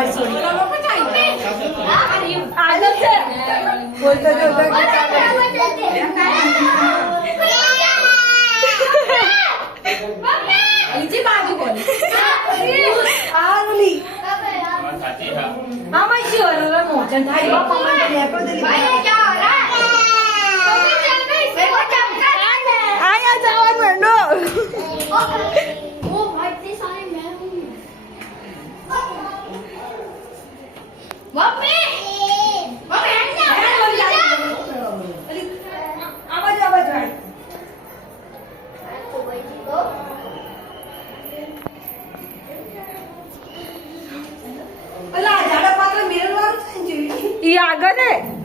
અમારી સોરી આદત છે બોલતો જો બીજી બાજુ બોલ આરુલી આમાં શું હરવા મોચન થાય બાપા મને લેકો દેલી આયા જવાનું મેંડો આગળ